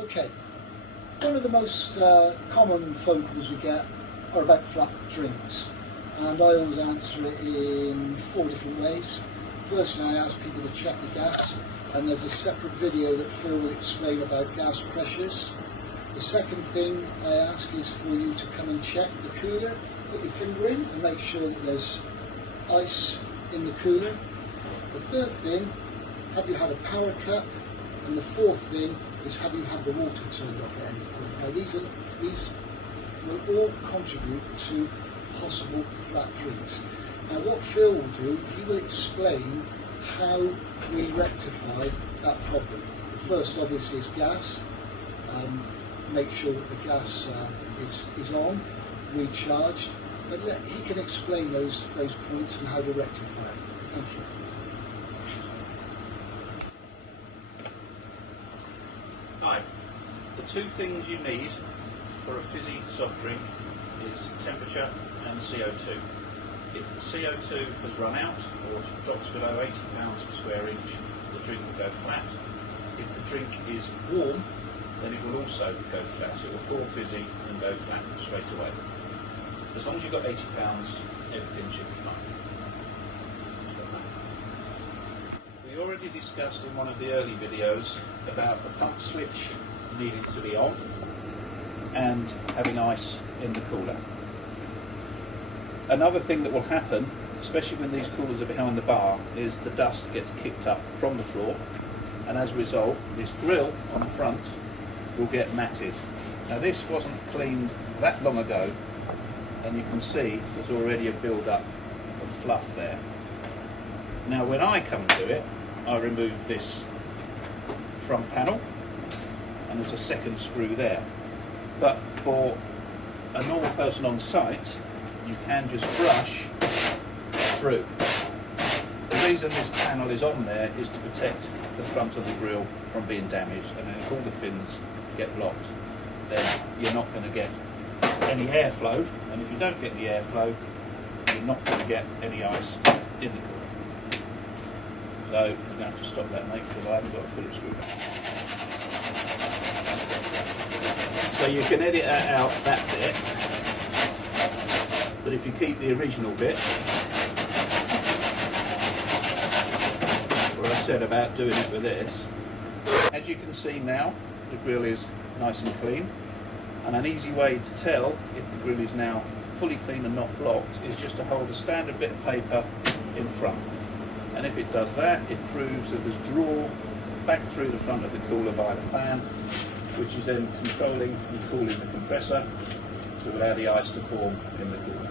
Okay, one of the most common phone calls we get are about flat drinks, and I always answer it in 4 different ways. Firstly, I ask people to check the gas, and there's a separate video that Phil will explain about gas pressures. The second thing I ask is for you to come and check the cooler, put your finger in and make sure that there's ice in the cooler. The third thing, have you had a power cut? And the fourth thing is, have you had the water turned off at any point? Now these will all contribute to possible flat drinks. Now what Phil will do, he will explain how we rectify that problem. The first obviously is gas. Make sure that the gas is on, recharged, but he can explain those points and how to rectify it. Thank you. Hi. The two things you need for a fizzy soft drink is temperature and CO2. If the CO2 has run out or drops below 80 pounds per square inch, the drink will go flat. If the drink is warm, then it will also go flat. It will pour fizzy and go flat straight away. As long as you've got 80 pounds, everything should be fine. We already discussed in one of the early videos about the pump switch needing to be on and having ice in the cooler. Another thing that will happen, especially when these coolers are behind the bar, is the dust gets kicked up from the floor, and as a result this grill on the front will get matted. Now this wasn't cleaned that long ago, and you can see there's already a build-up of fluff there. Now when I come to it, I remove this front panel, and there's a second screw there. But for a normal person on site, you can just brush through. The reason this panel is on there is to protect the front of the grill from being damaged, and then if all the fins get blocked, then you're not going to get any airflow, and if you don't get the airflow, you're not going to get any ice in the cooler. So I'm going to have to stop that, mate, because I haven't got a Phillips screwdriver. So you can edit out that bit, but if you keep the original bit, where I said about doing it with this, as you can see now, the grill is nice and clean, and an easy way to tell if the grill is now fully clean and not blocked is just to hold a standard bit of paper in front, and if it does that, it proves that there's draw back through the front of the cooler by the fan, which is then controlling and cooling the compressor to allow the ice to form in the cooler.